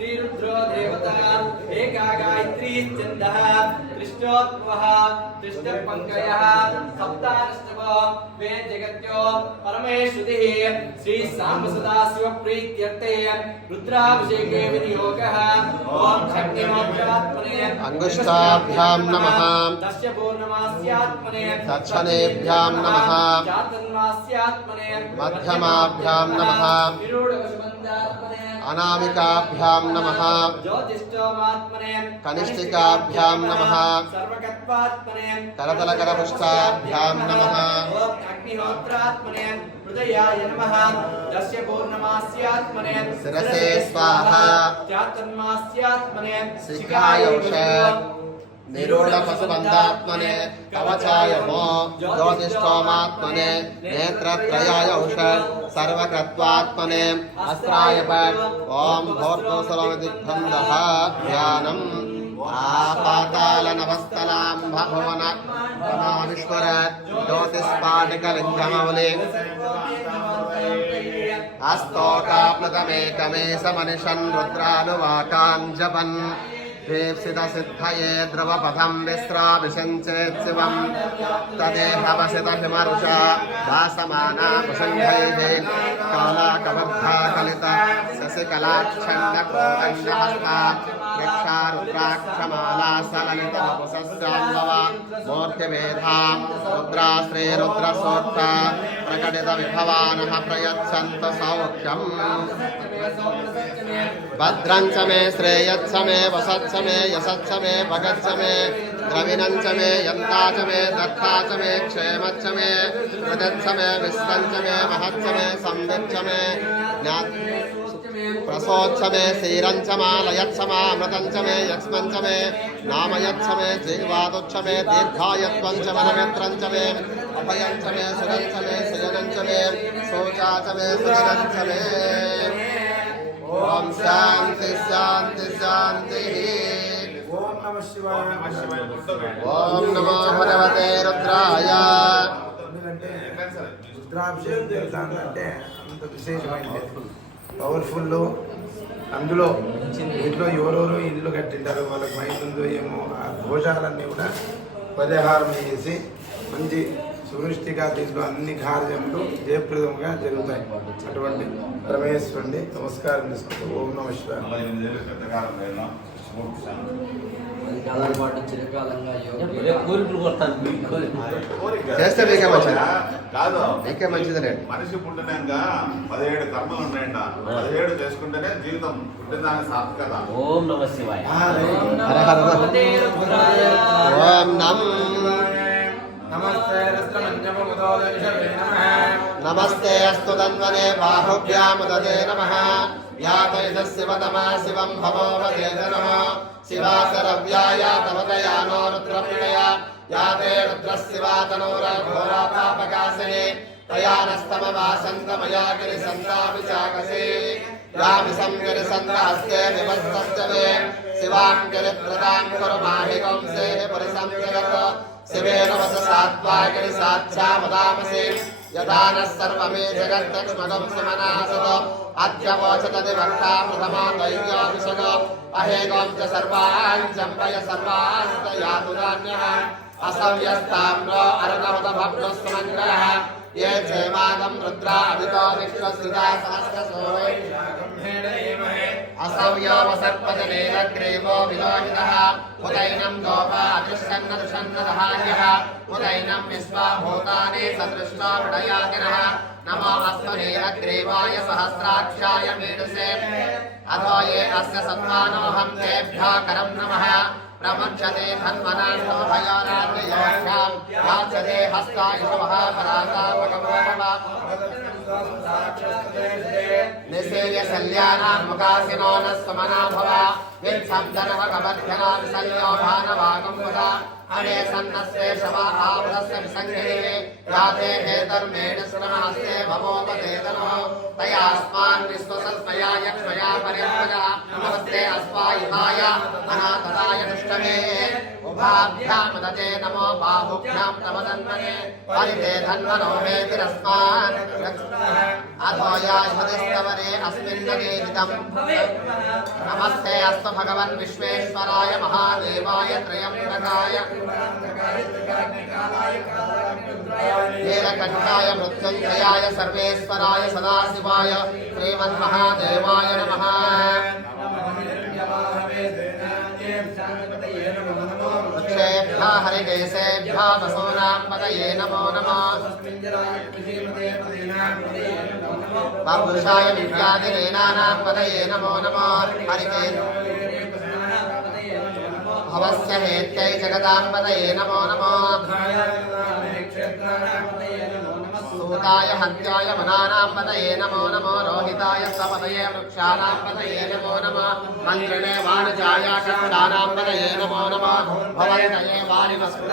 श्रीरुद्रो देवता एका गायत्री छन्दः कृष्णोद्भवः कृष्णपङ्कजः सप्ताष्टको वे जगत्यो परमेश्वरिः श्री साम्बसदाशिव प्रीत्यर्थे रुद्राभिषेके विनियोगः ओम शक्तिमोक्षात्मने अंगुष्ठाभ्यां नमः तस्य पूर्णमास्यात्मने तच्छनेभ्यां नमः चातुर्मास्यात्मने मध्यमाभ्यां नमः अनामिकाभ्यां नमः ज्योतिष्ठोमात्मने कनिष्ठिकाभ्यां नमः सर्वगत्वात्मने करतलकरपुष्टाभ्यां नमः अग्निहोत्रात्मने हृदयाय नमः दस्य पूर्णमास्यात्मने शिरसे स्वाहा चातुर्मास्यात्मने शिखाय निरूढपशुबन्धात्मने कवचाय मो ज्योतिष्ठोमात्मने नेत्रत्रयाय औषध सर्वकृत्वात्मने अस्त्राय ओम भोर्तोसलमदिग्बन्धः ध्यानम् आपातालनभस्थलां भुवन रमाविश्वर ज्योतिष्पाटिकलिङ्गमौले अस्तोकाप्लुतमेकमेशमनिशन् रुद्रानुवाकान् जपन् दीप्सितसिद्धये ध्रुवपथं विस्राभिषञ्चेत् शिवं तदेहवसितहिमरुषा भासमाना कुसुम्भैः कालाकबद्धा कलिता शशिकलाक्षण्डकोदण्डहस्ता रक्षारुद्राक्षमाला सललितवपुषस्याम्बवा मूर्तिमेधां रुद्राश्रे रुद्रसूक्ता प्रकटितविभवानः प्रयच्छन्तु सौख्यम् भद्रं च मे श्रेयच्च मे वसच्च मे यशच्च मे भगच्च मे द्रविणञ्च मे यन्ता च मे दत्ता च मे क्षेमच्च मे प्रदच्च मे विश्वञ्च मे महच्च मे संविच्च मे प्रसोच्च मे क्षीरञ्च मालयच्च मामृतञ्च मे यक्ष्मञ्च मे नामयच्च मे जीवादुच्च मे दीर्घायत्वञ्च मनमित्रञ्च मे अभयञ्च मे सुरञ्च मे सुजनञ्च मे शोचा च मे सुजनञ्च मे ओम शांति शांति शांति। ओम नमः शिवाय ओम नमो भगवते रुद्राय। రుద్రాభిషేకం జరుగుతుందంటే అంత విశేషమైనది పవర్ఫుల్. అందులో ఇంట్లో ఎవరెవరో ఇల్లు కట్టింటారు, వాళ్ళకి మైతుందో ఏమో ఆ దోషాలన్నీ కూడా పరిహారం చేసి మంచి సునిష్టిగా దీంట్లో అన్ని కార్యములు జయప్రదంగా జరుగుతాయి. అటువంటి పరమేశ్వరుని నమస్కారం చేసుకుంటూ ఓం నమః శివాయ. చేస్తే మీకే మంచిది కాదు, మీకే మంచిది. మనిషి పుట్టినాక 17 కర్మలు ఉన్నాయంట. 17 చేసుకుంటేనే జీవితం పుట్టినదాని సార్థకత. ఓం నమ శివాయ. ఓం నమః नमस्ते अस्तु तन्वने बाहुभ्यामुदते नमः। यातैतस्य वदमा शिवं भवो वदेत नमः। शिवासरव्याय तवतया नो रुद्रप्रणया याते रुद्रशिवातनोरघोरा पापकासिनी तया नस्तमवासन्तमया गिरिसन्तापि चाकसे यामिसं गिरिसन्तास्ते विवस्तस्य मे शिवां गिरिप्रदां कुरु माहि वंसे पुरुषं जगत् शिवेन वससात्वा गिरिसाच्छा वदामसि यथा नः सर्वमे जगत्तक्ष्मगं सुमनासत अद्यवोचतदिवक्ता प्रथमा दैव्याभिषग अहेगं च सर्वान् चम्पय सर्वान् यातुरान्यः असव्यस्ताम्रो अर्कवतभग्नस्मङ्गलः ये चैमादं रुद्रा अभितो विश्वस्थिता सहस्रसोवै असव्यो वसर्पजनेरग्रीवो विलोहितः उदैनं गोपा अदृशन्नदृशन्नदहार्यः उदैनं विश्वाभूतानि सदृष्टा विडयातिनः नमो अस्मनेरग्रीवाय सहस्राक्षाय मीडसे अथो ये अस्य सन्मानोऽहं तेभ्यः करं नमः प्रमुच्यते धन्वनान्तो भयानाद्ययोक्षां याच्यते हस्तायुषवः परातापकमोभव यशेयशल्यानां मुखासिनो न स्वमना भव यच्छब्दनवकवर्धना विसल्योभानवागं मुदा अने सन्नस्ते शवाहावदस्य विसङ्गरे याते हेतर्मेण श्रमणस्ते भवोपदेतनो तयास्मान् विश्वसत्मया यक्ष्मया परित्वजा नमस्ते अस्वायुधाय अनाथदाय दुष्टमे उभाभ्यां दते नमो बाहुभ्यां तमदन्मने हरिते धन्वनो हेतिरस्मान् अथो याश्वतिस्तवरे अस्मिन् निवेदितम् नमस्ते अस्तु भगवन् विश्वेश्वराय महादेवाय त्रयम्बकाय नीलकण्ठाय मृत्युञ्जयाय सर्वेश्वराय सदाशिवाय श्रीमन्महादेवाय नमः वृक्षेभ्यः हरिकेशेभ्यः वसूनां पतये नमो नमः बाबुषाय विद्यादिनेनानां पतये नमो नमः हरिके भवस्य हेत्यै जगदां पतये नमो नमः सूताय हत्याय वनानां पतये नमो नमः रोहिताय सपतये वृक्षाणां पतये नमो नमः मन्त्रिणे वाणिजाय षण्डानां पतये नमो नमः भवन्तये वारिवस्त्र